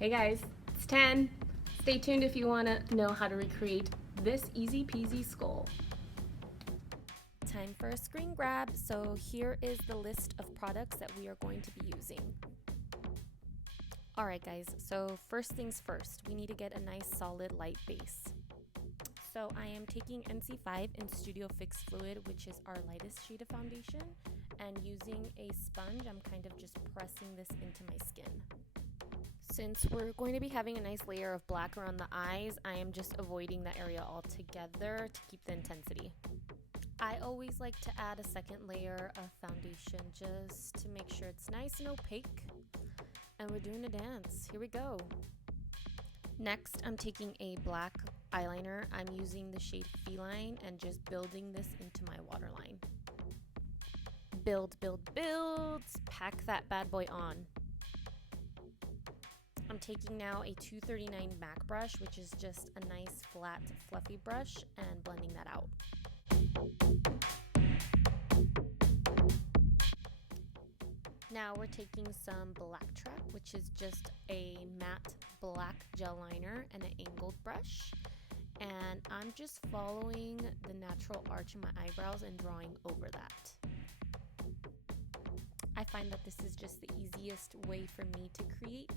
Hey guys, it's 10. Stay tuned if you want to know how to recreate this easy peasy skull. Time for a screen grab. So here is the list of products that we are going to be using. Alright guys, so first things first, we need to get a nice solid light base. So I am taking NC5 in Studio Fix Fluid, which is our lightest shade of foundation, and using a sponge, I'm kind of just pressing this into my skin. Since we're going to be having a nice layer of black around the eyes, I am just avoiding that area altogether to keep the intensity. I always like to add a second layer of foundation just to make sure it's nice and opaque. And we're doing a dance. Here we go. Next, I'm taking a black eyeliner. I'm using the shade Feline and just building this into my waterline. Build, build, build. Pack that bad boy on. I'm taking now a 239 MAC brush, which is just a nice flat fluffy brush, and blending that out. Now we're taking some Black Track, which is just a matte black gel liner and an angled brush. And I'm just following the natural arch in my eyebrows and drawing over that. I find that this is just the easiest way for me to create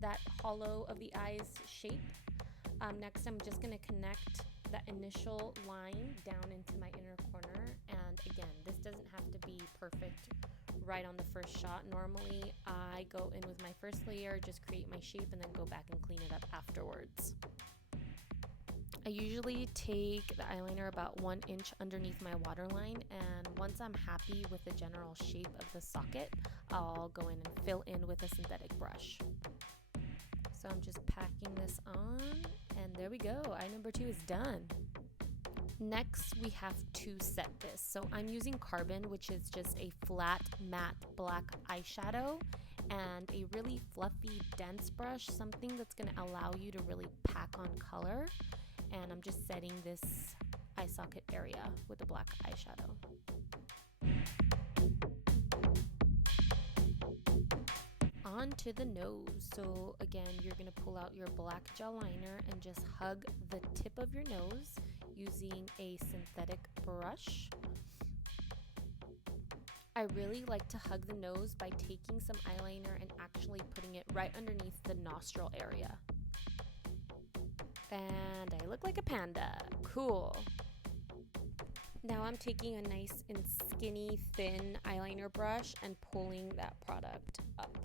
that hollow of the eyes shape. Next, I'm just going to connect that initial line down into my inner corner. And again, this doesn't have to be perfect right on the first shot. Normally, I go in with my first layer, just create my shape, and then go back and clean it up afterwards. I usually take the eyeliner about 1 inch underneath my waterline, and once I'm happy with the general shape of the socket, I'll go in and fill in with a synthetic brush. So I'm just packing this on, and there we go. Eye number 2 is done. Next, we have to set this. So I'm using Carbon, which is just a flat matte black eyeshadow, and a really fluffy, dense brush, something that's going to allow you to really pack on color. And I'm just setting this eye socket area with the black eyeshadow. On to the nose. So again, you're going to pull out your black gel liner and just hug the tip of your nose using a synthetic brush. I really like to hug the nose by taking some eyeliner and actually putting it right underneath the nostril area. And I look like a panda. Cool. Now I'm taking a nice and skinny, thin eyeliner brush and pulling that product up.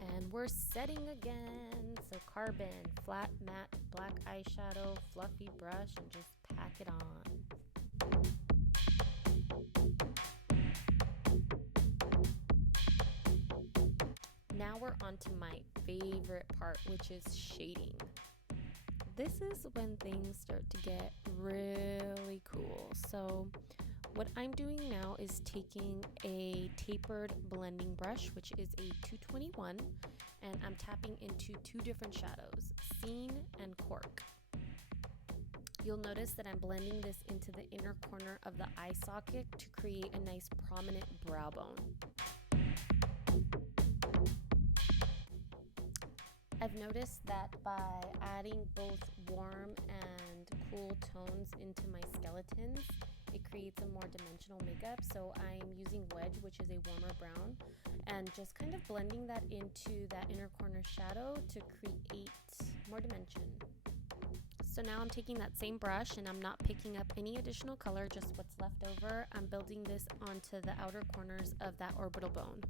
And we're setting again. So Carbon, flat matte black eyeshadow, fluffy brush, and just pack it on. Now we're on to my favorite part, which is shading. This is when things start to get really cool. So what I'm doing now is taking a tapered blending brush, which is a 221, and I'm tapping into 2 different shadows, Scene and Cork. You'll notice that I'm blending this into the inner corner of the eye socket to create a nice prominent brow bone. I've noticed that by adding both warm and cool tones into my skeletons, it creates a more dimensional makeup. So I'm using Wedge, which is a warmer brown, and just kind of blending that into that inner corner shadow to create more dimension. So now I'm taking that same brush and I'm not picking up any additional color, just what's left over. I'm building this onto the outer corners of that orbital bone.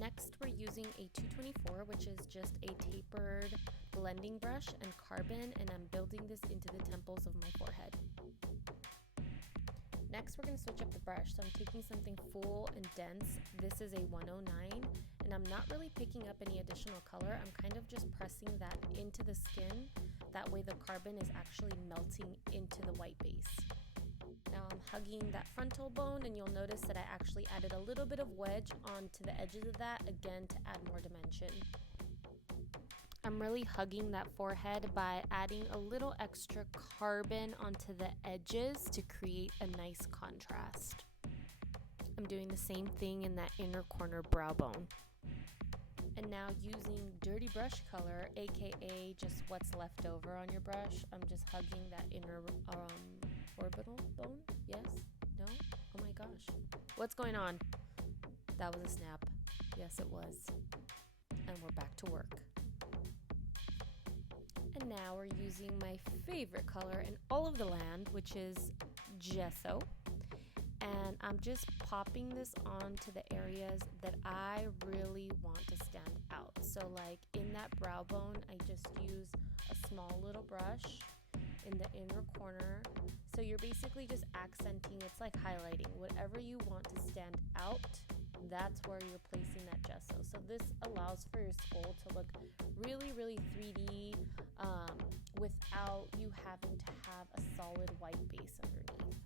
Next, we're using a 224, which is just a tapered blending brush, and Carbon, and I'm building this into the temples of my forehead. Next, we're going to switch up the brush. So I'm taking something full and dense. This is a 109, and I'm not really picking up any additional color. I'm kind of just pressing that into the skin. That way the Carbon is actually melting into the white base. Now I'm hugging that frontal bone, and you'll notice that I actually added a little bit of Wedge onto the edges of that, again to add more dimension. I'm really hugging that forehead by adding a little extra carbon onto the edges to create a nice contrast. I'm doing the same thing in that inner corner brow bone. And now using dirty brush color, aka just what's left over on your brush, I'm just hugging that inner orbital bone. Yes? No? Oh my gosh. What's going on? That was a snap. Yes, it was. And we're back to work. And now we're using my favorite color in all of the land, which is gesso. And I'm just popping this onto the areas that I really want to stand out. So like in that brow bone, I just use a small little brush in the inner corner. So you're basically just accenting, it's like highlighting. Whatever you want to stand out, that's where you're placing that gesso. So this allows for your skull to look really, really 3D without you having to have a solid white base underneath.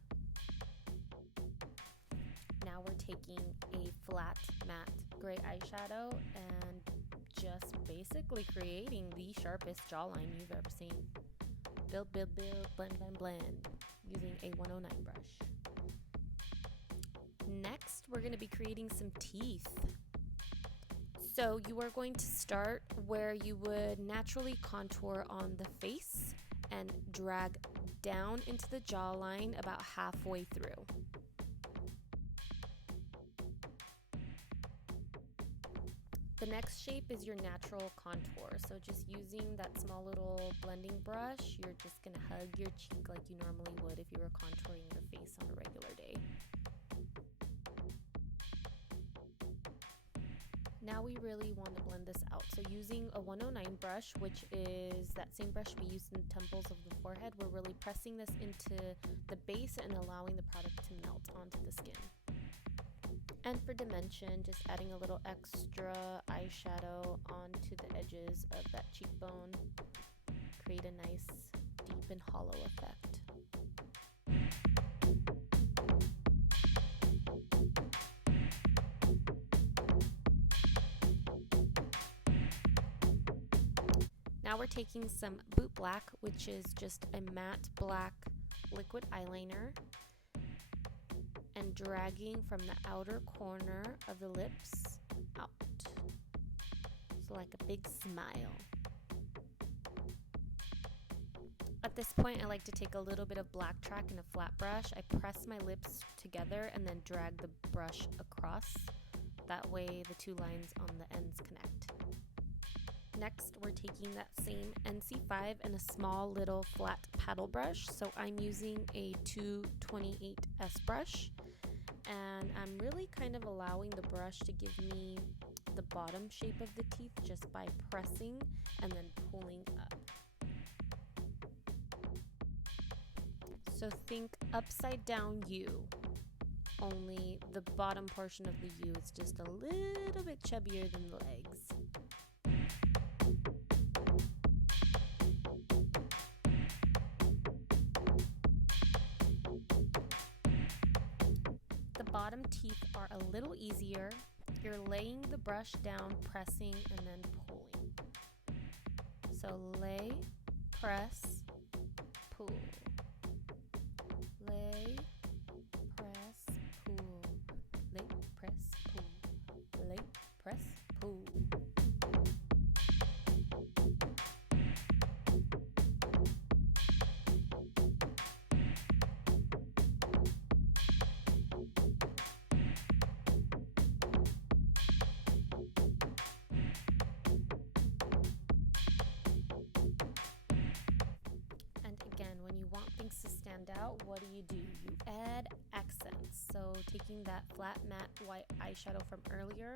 Now we're taking a flat matte gray eyeshadow and just basically creating the sharpest jawline you've ever seen. Build, build, build, blend, blend, blend, using a 109 brush. Next, we're going to be creating some teeth. So you are going to start where you would naturally contour on the face and drag down into the jawline about halfway through. The next shape is your natural contour. So just using that small little blending brush, you're just going to hug your cheek like you normally would if you were contouring your face on a regular day. Now we really want to blend this out. So using a 109 brush, which is that same brush we used in the temples of the forehead, we're really pressing this into the base and allowing the product to melt onto the skin. And for dimension, just adding a little extra eyeshadow onto the edges of that cheekbone. Create a nice deep and hollow effect. Now we're taking some Boot Black, which is just a matte black liquid eyeliner, and dragging from the outer corner of the lips out. So like a big smile. At this point, I like to take a little bit of black track and a flat brush. I press my lips together and then drag the brush across. That way the two lines on the ends connect. Next, we're taking that same NC5 and a small little flat paddle brush. So I'm using a 228S brush, and I'm really kind of allowing the brush to give me the bottom shape of the teeth just by pressing and then pulling up. So think upside down U, only the bottom portion of the U is just a little bit chubbier than the legs. Bottom teeth are a little easier. You're laying the brush down, pressing, and then pulling. So lay, press, pull. Lay, press, pull. Lay, press, pull. Lay, press, pull. To stand out, what do? You add accents. So taking that flat matte white eyeshadow from earlier,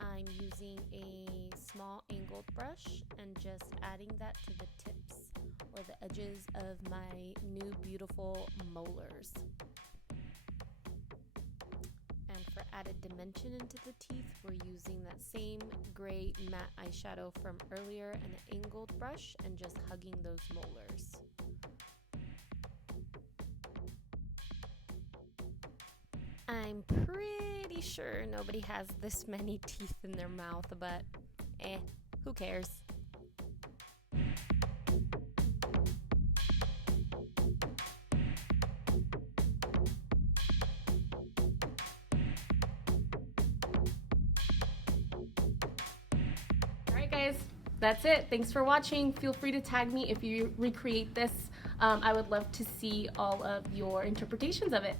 I'm using a small angled brush and just adding that to the tips or the edges of my new beautiful molars. And for added dimension into the teeth, we're using that same gray matte eyeshadow from earlier and an angled brush and just hugging those molars. I'm pretty sure nobody has this many teeth in their mouth, but who cares? guys, that's it. Thanks for watching. Feel free to tag me if you recreate this. I would love to see all of your interpretations of it.